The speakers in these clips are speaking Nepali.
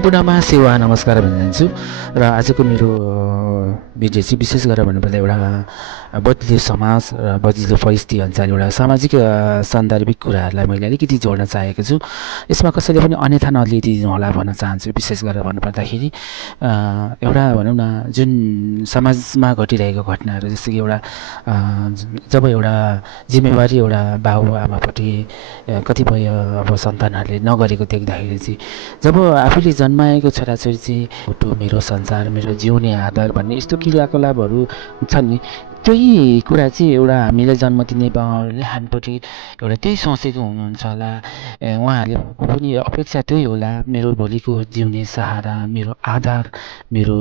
सम्पूर्णमा सेवा नमस्कार भनिदिन्छु र आजको मेरो भिडियो चाहिँ विशेष गरेर भन्नुपर्दा एउटा बदलिलो समाज र बदलिलो परिस्थिति अनुसार एउटा सामाजिक सान्दर्भिक कुराहरूलाई मैले अलिकति जोड्न चाहेको छु। यसमा कसैले पनि अन्यथा नलिदिनु होला भन्न चाहन्छु। विशेष गरेर भन्नुपर्दाखेरि एउटा भनौँ न जुन समाजमा घटिरहेको घटनाहरू, जस्तो कि एउटा जब एउटा जिम्मेवारी एउटा बाबुआमापट्टि कतिपय अब सन्तानहरूले नगरेको देख्दाखेरि चाहिँ, जब आफूले जन्माएको छोराछोरी चाहिँ फोटो मेरो संसार मेरो जिउने आधार भन्ने यस्तो क्रियाकलापहरू छन् नि, त्यही कुरा चाहिँ एउटा हामीलाई जन्म दिने बाउहरूले हामीपट्टि एउटा त्यही सोचेको हुनुहुन्छ होला। उहाँहरूले पनि अपेक्षा त्यही होला, मेरो भोलिको जिउने सहारा, मेरो आधार, मेरो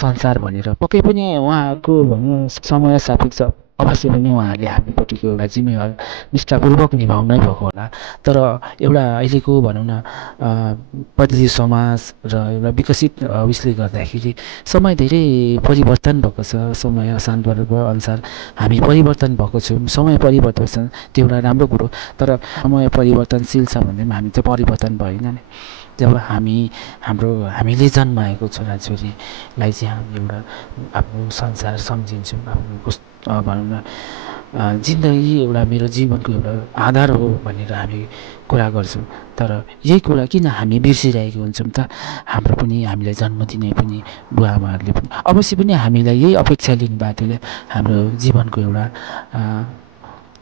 संसार भनेर। पक्कै पनि उहाँको भनौँ समय सापेक्ष अवश्य पनि उहाँहरूले हामीपट्टिको एउटा जिम्मेवार निष्ठापूर्वक निभाउनै भएको होला। तर एउटा अहिलेको भनौँ न बदलिलो समाज र एउटा विकसित उयसले गर्दाखेरि समय धेरै परिवर्तन भएको छ। समय सन्दर्भ अनुसार हामी परिवर्तन भएको छौँ। समय परिवर्तन छ त्यो एउटा राम्रो कुरो, तर समय परिवर्तनशील छ भने पनि हामी चाहिँ परिवर्तन भएन नि। जब हामीले जन्माएको छोराछोरीलाई चाहिँ हामी एउटा आफ्नो संसार सम्झिन्छौँ, आफ्नो भनौँ न जिन्दगी एउटा मेरो जीवनको एउटा आधार हो भनेर हामी कुरा गर्छौँ। तर यही कुरा किन हामी बिर्सिरहेको हुन्छौँ त? हाम्रो पनि हामीलाई जन्म दिने पनि बुवाआमाहरूले पनि अवश्य पनि हामीलाई यही अपेक्षा लिनु भएको थियो। हाम्रो जीवनको एउटा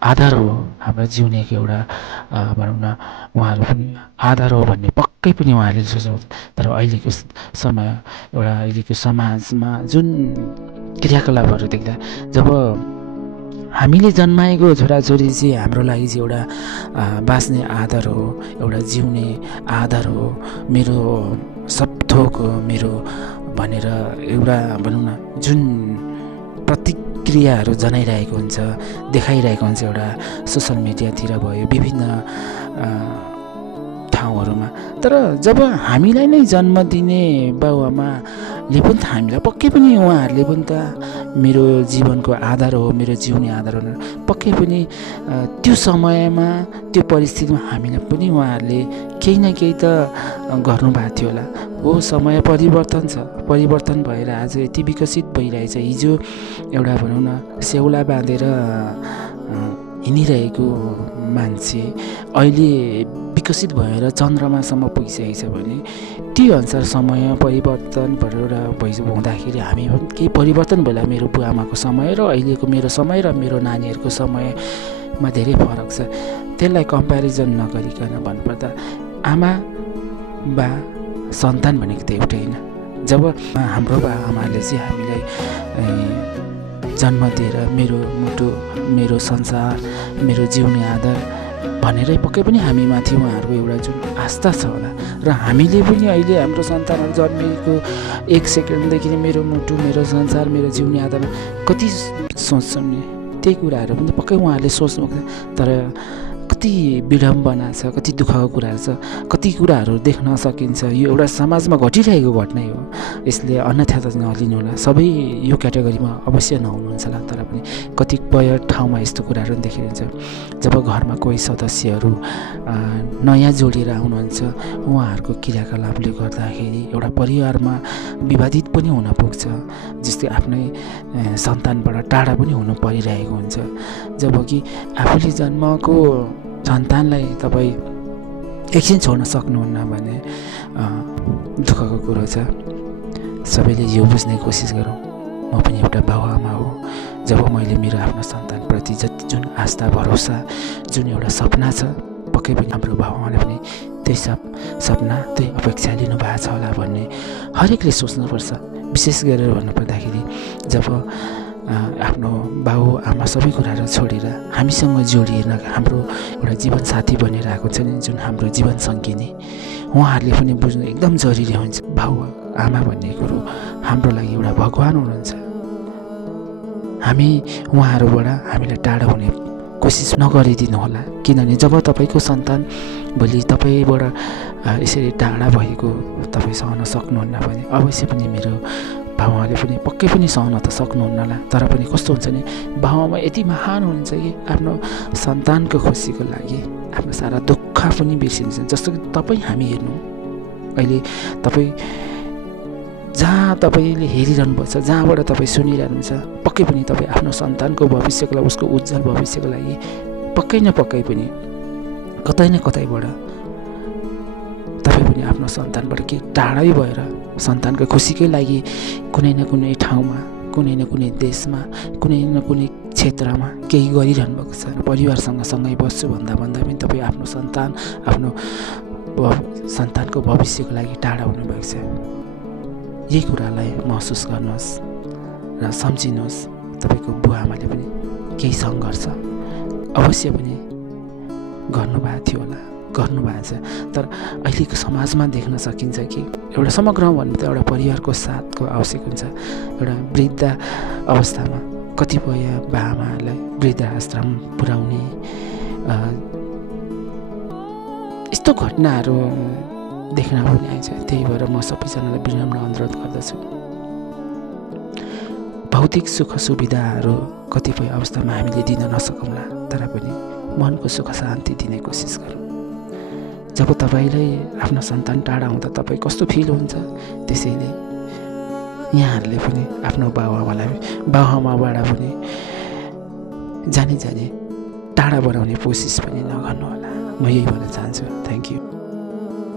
आधार हो, हाम्रो जिउनेको एउटा भनौँ न उहाँहरू पनि आधार हो भन्ने पक्कै पनि उहाँहरूले सोच्नुहुन्छ। तर अहिलेको समय एउटा अहिलेको समाजमा जुन क्रियाकलापहरू देख्दा, जब हामीले जन्माएको छोराछोरी चाहिँ हाम्रो लागि चाहिँ एउटा बाँच्ने आधार हो, एउटा जिउने आधार हो, मेरो सब थोक हो मेरो भनेर एउटा भनौँ न जुन प्रतिक्रियाहरू जनाइरहेको हुन्छ, देखाइरहेको हुन्छ एउटा सोसल मिडियातिर भयो, विभिन्न ठाउँहरूमा। तर जब हामीलाई नै जन्म दिने बाबुआमाले पनि त हामीलाई पक्कै पनि उहाँहरूले पनि त मेरो जीवनको आधार हो, मेरो जिउने आधार हो। पक्कै पनि त्यो समयमा त्यो परिस्थितिमा हामीलाई पनि उहाँहरूले केही न केही त गर्नुभएको थियो होला। हो, समय परिवर्तन छ, परिवर्तन भएर आज यति विकसित भइरहेछ। हिजो एउटा भनौँ न सेउला बाँधेर हिँडिरहेको मान्छे अहिले विकसित भएर चन्द्रमासम्म पुगिसकेको छ भने त्यो अनुसार समय परिवर्तन भएर हुँदाखेरि हामी पनि केही परिवर्तन भयो। मेरो बुवाआमाको समय र अहिलेको मेरो समय र मेरो नानीहरूको समयमा धेरै फरक छ। त्यसलाई कम्पेरिजन नगरिकन भन्नुपर्दा आमा बा सन्तान भनेको त एउटै होइन। जब हाम्रो बाबुआमाले चाहिँ हामीलाई जन्म दिएर मेरो मुटु, मेरो संसार, मेरो जिउने आधार भनेरै पक्कै पनि हामीमाथि उहाँहरूको एउटा जुन आस्था छ होला। र हामीले पनि अहिले हाम्रो सन्तानहरू जन्मेको 1 सेकेन्डदेखि मेरो मुटु, मेरो संसार, मेरो जिउने आधार कति सोच्छौँ नि, त्यही कुराहरू पनि पक्कै उहाँहरूले सोच्नुभएको छ। तर कति विडम्बना छ, कति दुःखको कुराहरू छ, कति कुराहरू देख्न सकिन्छ। यो एउटा समाजमा घटिरहेको घटनै हो, यसले अन्यथा त नलिनु होला। सबै यो क्याटेगोरीमा अवश्य नहुनुहुन्छ होला, तर पनि कतिपय ठाउँमा यस्तो कुराहरू देखिन्छ। जब घरमा कोही सदस्यहरू नयाँ जोडिएर आउनुहुन्छ, उहाँहरूको क्रियाकलापले गर्दाखेरि एउटा परिवारमा विवादित पनि हुन पुग्छ। जस्तै आफ्नै सन्तानबाट टाढा पनि हुनु परिरहेको हुन्छ। जबकि आफूले जन्मको सन्तानलाई तपाईँ एकछिन छोड्न सक्नुहुन्न भने दुःखको कुरो छ। सबैले यो बुझ्ने कोसिस गरौँ, म पनि एउटा बाबुआमा हो। जब मैले मेरो आफ्नो सन्तानप्रति जति जुन आस्था भरोसा, जुन एउटा सपना छ, पक्कै पनि हाम्रो बाबुआमाले पनि त्यही सपना त्यही अपेक्षा लिनुभएको छ होला भन्ने हरेकले सोच्नुपर्छ। विशेष गरेर भन्नुपर्दाखेरि जब आफ्नो बाबुआमा सबै कुराहरू छोडेर हामीसँग जोडिएर हाम्रो एउटा जीवनसाथी बनेर आएको छ नि, जुन हाम्रो जीवन सङ्गिनी, उहाँहरूले पनि बुझ्नु एकदम जरुरी हुन्छ। बाबुआमा भन्ने कुरो हाम्रो लागि एउटा भगवान हुनुहुन्छ। हामी उहाँहरूबाट हामीलाई टाढा हुने कोसिस नगरिदिनु होला। किनभने जब तपाईँको सन्तान भोलि तपाईँबाट यसरी टाढा भएको तपाईँ सहन सक्नुहुन्न भने अवश्य पनि मेरो बाबुआमाले पनि पक्कै पनि सहन त सक्नुहुन्न होला। तर पनि कस्तो हुन्छ नि, बाबुआमा यति महान हुन्छ कि आफ्नो सन्तानको खुसीको लागि आफ्नो सारा दुःख पनि बिर्सिन्छ। जस्तो कि तपाईँ हामी हेर्नु, अहिले तपाईँ जहाँ तपाईँले हेरिरहनु भएको छ, जहाँबाट तपाईँ सुनिरहनुहुन्छ, पक्कै पनि तपाईँ आफ्नो सन्तानको भविष्यको लागि, उसको उज्जवल भविष्यको लागि पक्कै न पक्कै पनि कतै न कतैबाट तपाईँ पनि आफ्नो सन्तानबाट केही टाढै भएर सन्तानको खुसीकै लागि कुनै न कुनै ठाउँमा, कुनै न कुनै देशमा, कुनै न कुनै क्षेत्रमा केही गरिरहनु भएको छ। परिवारसँग सँगै बस्छु भन्दा पनि तपाईँ आफ्नो सन्तान, आफ्नो सन्तानको भविष्यको लागि टाढा हुनुभएको छ। यही कुरालाई महसुस गर्नुहोस् र सम्झिनुहोस्। तपाईँको बुवा आमाले पनि केही सङ्घर्ष अवश्य पनि गर्नुभएको थियो होला, गर्नुभएको छ। तर अहिलेको समाजमा देख्न सकिन्छ कि एउटा समग्रमा भन्नु त एउटा परिवारको साथको आवश्यक हुन्छ। एउटा वृद्ध अवस्थामा कतिपय बाआमाहरूलाई वृद्धाश्रम पुर्याउने यस्तो घटनाहरू देख्न पनि आइन्छ। त्यही भएर म सबैजनालाई विनम्र अनुरोध गर्दछु, भौतिक सुख सुविधाहरू कतिपय अवस्थामा हामीले दिन नसकौँला, तर पनि मनको सुख शान्ति दिने कोसिस गरौँ। जब तपाईँलाई आफ्नो सन्तान टाढा हुँदा तपाईँ कस्तो फिल हुन्छ, त्यसैले यहाँहरूले पनि आफ्नो बाबुआमाबाट पनि जाने टाढा बनाउने कोसिस पनि नगर्नु होला। म यही भन्न चाहन्छु। Thank you.